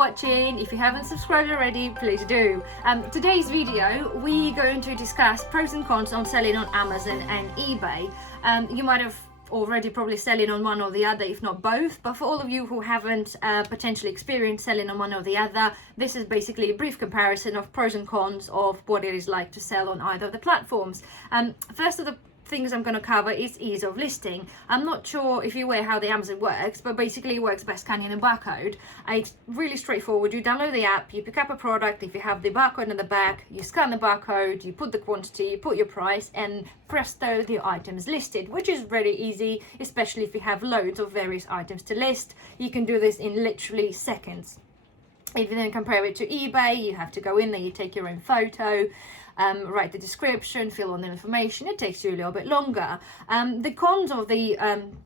watching. If you haven't subscribed already, please do. Today's video, we're going to discuss pros and cons on selling on Amazon and eBay. You might have already probably selling on one or the other, if not both, but for all of you who haven't potentially experienced selling on one or the other, this is basically a brief comparison of pros and cons of what it is like to sell on either of the platforms. First of the things I'm going to cover is ease of listing. I'm not sure if you're aware how the Amazon works, but basically it works by scanning a barcode. It's really straightforward. You download the app, you pick up a product. If you have the barcode in the back, you scan the barcode, you put the quantity, you put your price, and presto, the item is listed, which is very easy, especially if you have loads of various items to list. You can do this in literally seconds. If you then compare it to eBay, you have to go in there, you take your own photo, write the description, fill on the information. It takes you a little bit longer. The cons of the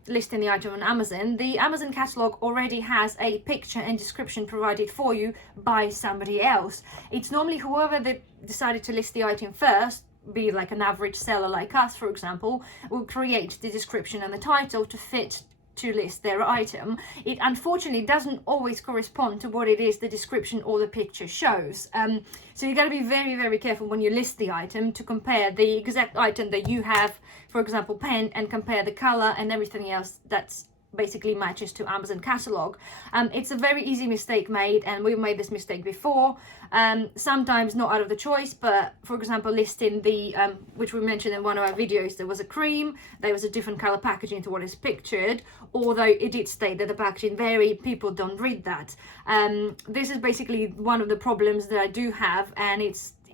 listing the item on Amazon, the Amazon catalog already has a picture and description provided for you by somebody else. It's normally whoever they decided to list the item first, be like an average seller like us, for example, will create the description and the title to fit to list their item. It unfortunately doesn't always correspond to what it is the description or the picture shows. So you got to be very, very careful when you list the item to compare the exact item that you have, for example, pen, and compare the color and everything else that's basically matches to Amazon catalog. It's a very easy mistake made, and we've made this mistake before. Sometimes not out of the choice, but for example, listing the which we mentioned in one of our videos, there was a cream, there was a different color packaging to what is pictured, although it did state that the packaging varied. People don't read that. This is basically one of the problems that I do have, and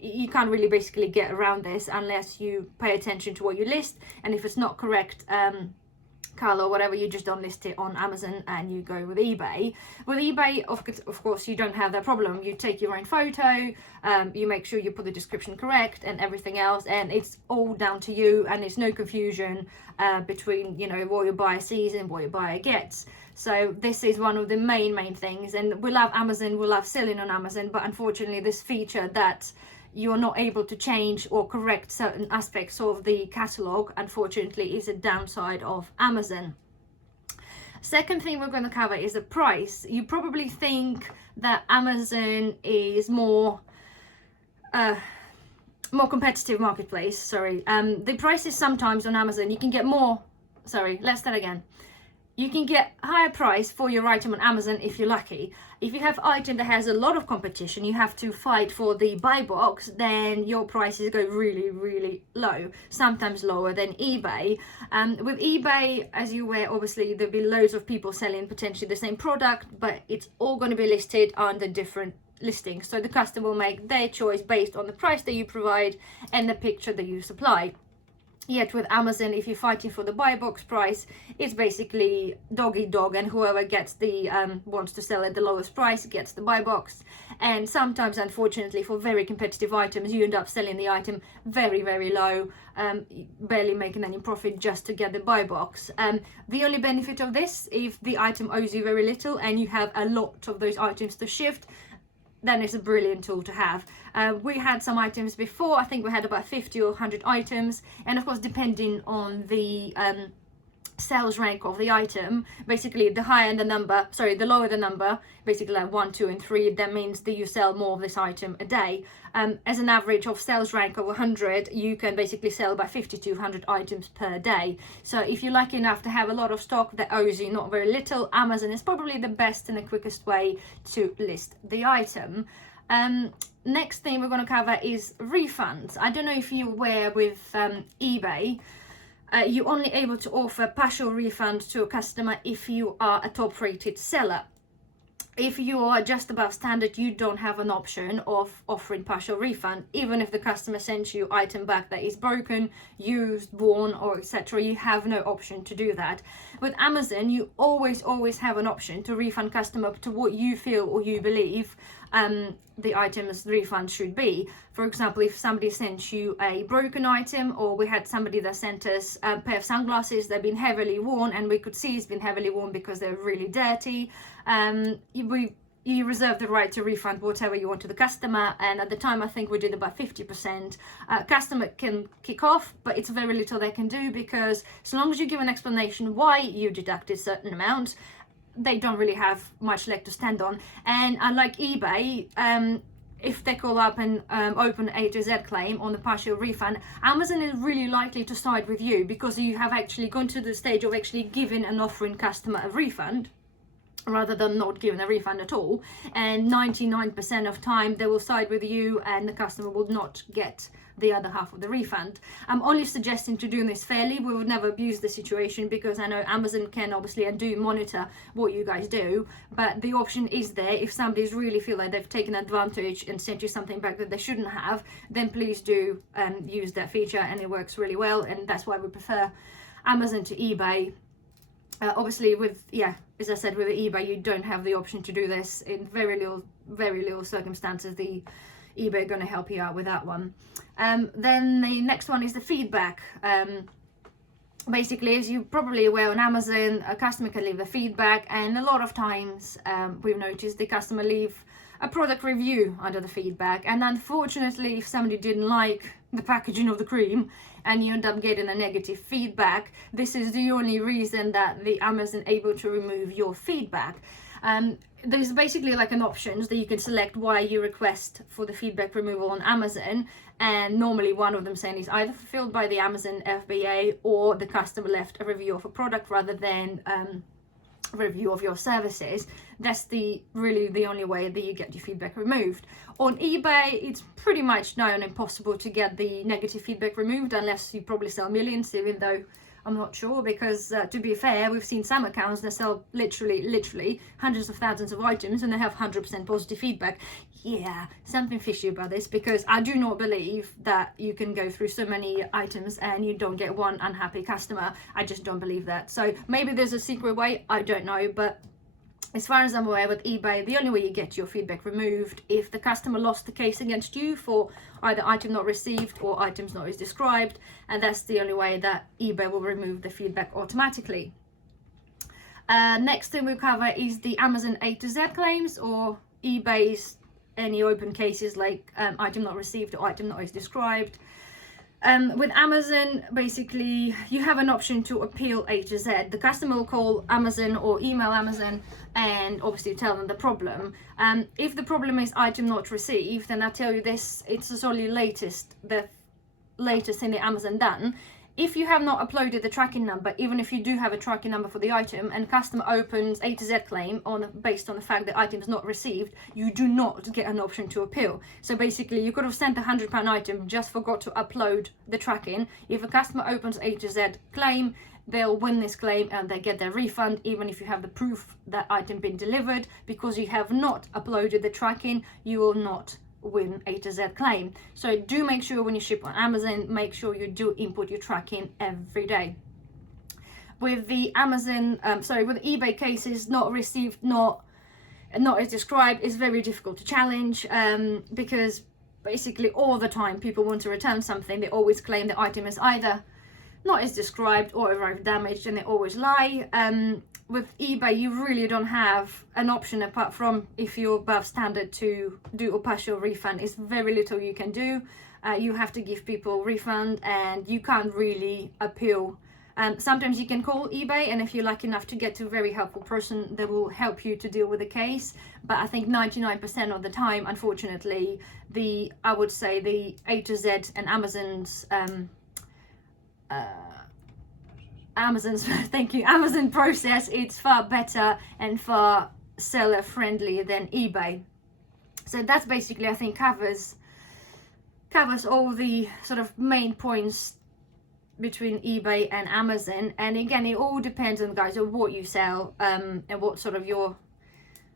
you can't really basically get around this unless you pay attention to what you list, and if it's not correct color or whatever, you just don't list it on Amazon and you go with eBay. With eBay, of course, you don't have that problem. You take your own photo, you make sure you put the description correct and everything else, and it's all down to you, and there's no confusion between, you know, what your buyer sees and what your buyer gets. So this is one of the main things, and we love Amazon, we love selling on Amazon, but unfortunately this feature that you're not able to change or correct certain aspects of the catalog, unfortunately, is a downside of Amazon. Second thing we're going to cover is the price. You probably think that Amazon is more competitive marketplace. The prices sometimes on Amazon, you can get more. You can get higher price for your item on Amazon if you're lucky. If you have item that has a lot of competition, you have to fight for the buy box, then your prices go really, really low, sometimes lower than eBay. With eBay, as you were, obviously there'll be loads of people selling potentially the same product, but it's all going to be listed under different listings. So the customer will make their choice based on the price that you provide and the picture that you supply. Yet with Amazon, if you're fighting for the buy box price, it's basically dog eat dog, and whoever gets the wants to sell at the lowest price gets the buy box. And sometimes, unfortunately, for very competitive items, you end up selling the item very, very low, barely making any profit just to get the buy box. The only benefit of this, if the item owes you very little and you have a lot of those items to shift, then it's a brilliant tool to have. We had some items before. I think we had about 50 or 100 items, and of course, depending on the sales rank of the item, basically the lower the number, basically like 1, 2 and 3, that means that you sell more of this item a day. As an average of sales rank of 100, you can basically sell about 50 to 100 items per day. So if you're lucky enough to have a lot of stock that owes you not very little, Amazon is probably the best and the quickest way to list the item. Next thing we're going to cover is refunds. I don't know if you're aware with eBay, you're only able to offer partial refund to a customer if you are a top rated seller. If you are just above standard, you don't have an option of offering partial refund. Even if the customer sends you item back that is broken, used, worn, or etc., you have no option to do that. With Amazon, you always have an option to refund customer up to what you feel or you believe the item's refund should be. For example, if somebody sent you a broken item, or we had somebody that sent us a pair of sunglasses that have been heavily worn, and we could see it's been heavily worn because they're really dirty, you reserve the right to refund whatever you want to the customer, and at the time I think we did about 50%. Customer can kick off, but it's very little they can do, because so long as you give an explanation why you deducted certain amount, they don't really have much leg to stand on. And unlike eBay, if they call up and open an A to Z claim on the partial refund, Amazon is really likely to side with you because you have actually gone to the stage of actually giving and offering customer a refund rather than not giving a refund at all. And 99% of time they will side with you and the customer will not get the other half of the refund. I'm only suggesting to do this fairly. We would never abuse the situation because I know Amazon can obviously and do monitor what you guys do, but the option is there. If somebody's really feel like they've taken advantage and sent you something back that they shouldn't have, then please do use that feature, and it works really well, and that's why we prefer Amazon to eBay. Obviously with, as I said, with eBay you don't have the option to do this. In very little circumstances the eBay are going to help you out with that one. Then the next one is the feedback. Basically, as you're probably aware, on Amazon a customer can leave a feedback, and a lot of times we've noticed the customer leave a product review under the feedback, and unfortunately if somebody didn't like the packaging of the cream and you end up getting a negative feedback, this is the only reason that the Amazon able to remove your feedback. There's basically like an options that you can select why you request for the feedback removal on Amazon, and normally one of them saying is either fulfilled by the Amazon FBA or the customer left a review of a product rather than review of your services. That's really the only way that you get your feedback removed. On eBay it's pretty much now impossible to get the negative feedback removed unless you probably sell millions, even though I'm not sure, because to be fair, we've seen some accounts that sell literally hundreds of thousands of items and they have 100% positive feedback. Yeah, something fishy about this, because I do not believe that you can go through so many items and you don't get one unhappy customer. I just don't believe that. So maybe there's a secret way, I don't know, but as far as I'm aware with eBay, the only way you get your feedback removed if the customer lost the case against you for either item not received or items not as described, and that's the only way that eBay will remove the feedback automatically. Next thing we'll cover is the Amazon A to Z claims, or eBay's any open cases like item not received or item not as described. With Amazon, basically you have an option to appeal A to Z. The customer will call Amazon or email Amazon and obviously tell them the problem. If the problem is item not received, then I tell you this, it's only the latest thing that Amazon done. If you have not uploaded the tracking number, even if you do have a tracking number for the item, and customer opens A to Z claim based on the fact that item is not received, you do not get an option to appeal. So basically you could have sent a £100 item, just forgot to upload the tracking. If a customer opens A to Z claim, they'll win this claim and they get their refund, even if you have the proof that item been delivered. Because you have not uploaded the tracking, you will not win A to Z claim. So do make sure when you ship on Amazon, make sure you do input your tracking every day. With the Amazon, with eBay cases, not received, not as described, is very difficult to challenge, because basically all the time people want to return something, they always claim the item is either not as described or arrived damaged, and they always lie. With eBay you really don't have an option apart from if you're above standard to do a partial refund. It's very little you can do. You have to give people refund and you can't really appeal. Sometimes you can call eBay, and if you're lucky enough to get to a very helpful person, they will help you to deal with the case. But I think 99% of the time, unfortunately, I would say the A to Z and Amazon's Amazon process, it's far better and far seller friendly than eBay. So that's basically, I think, covers all the sort of main points between eBay and Amazon. And again, it all depends on, guys, on what you sell and what sort of your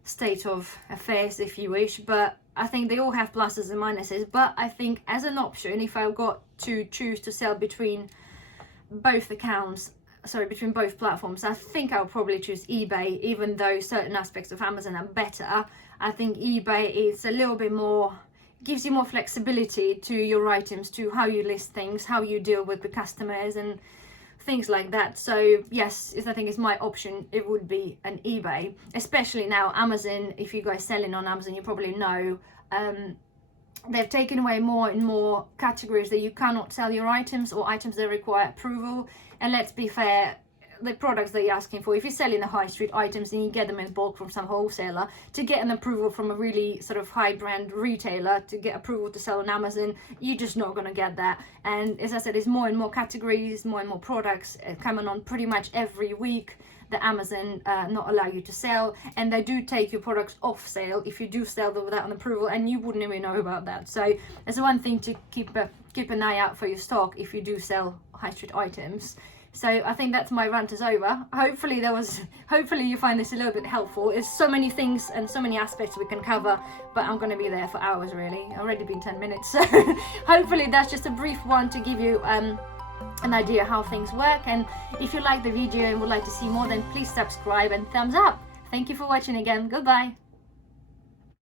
state of affairs, if you wish. But I think they all have pluses and minuses. But I think as an option, if I got to choose to sell between both between both platforms, I think I'll probably choose eBay, even though certain aspects of Amazon are better. I think eBay is a little bit more, gives you more flexibility to your items, to how you list things, how you deal with the customers and things like that. So yes, I think it's my option, it would be an eBay. Especially now Amazon, if you guys selling on Amazon, you probably know they've taken away more and more categories that you cannot sell your items, or items that require approval. And let's be fair, the products that you're asking for. If you're selling the high street items and you get them in bulk from some wholesaler, to get an approval from a really sort of high brand retailer, to get approval to sell on Amazon, you're just not going to get that. And as I said, there's more and more categories, more and more products coming on pretty much every week that Amazon not allow you to sell, and they do take your products off sale if you do sell them without an approval, and you wouldn't even know about that. So that's one thing to keep an eye out for your stock if you do sell high street items. So I think that's my rant is over. Hopefully you find this a little bit helpful. There's so many things and so many aspects we can cover, but I'm going to be there for hours really. Already been 10 minutes. So hopefully that's just a brief one to give you an idea how things work. And if you like the video and would like to see more, then please subscribe and thumbs up. Thank you for watching again. Goodbye.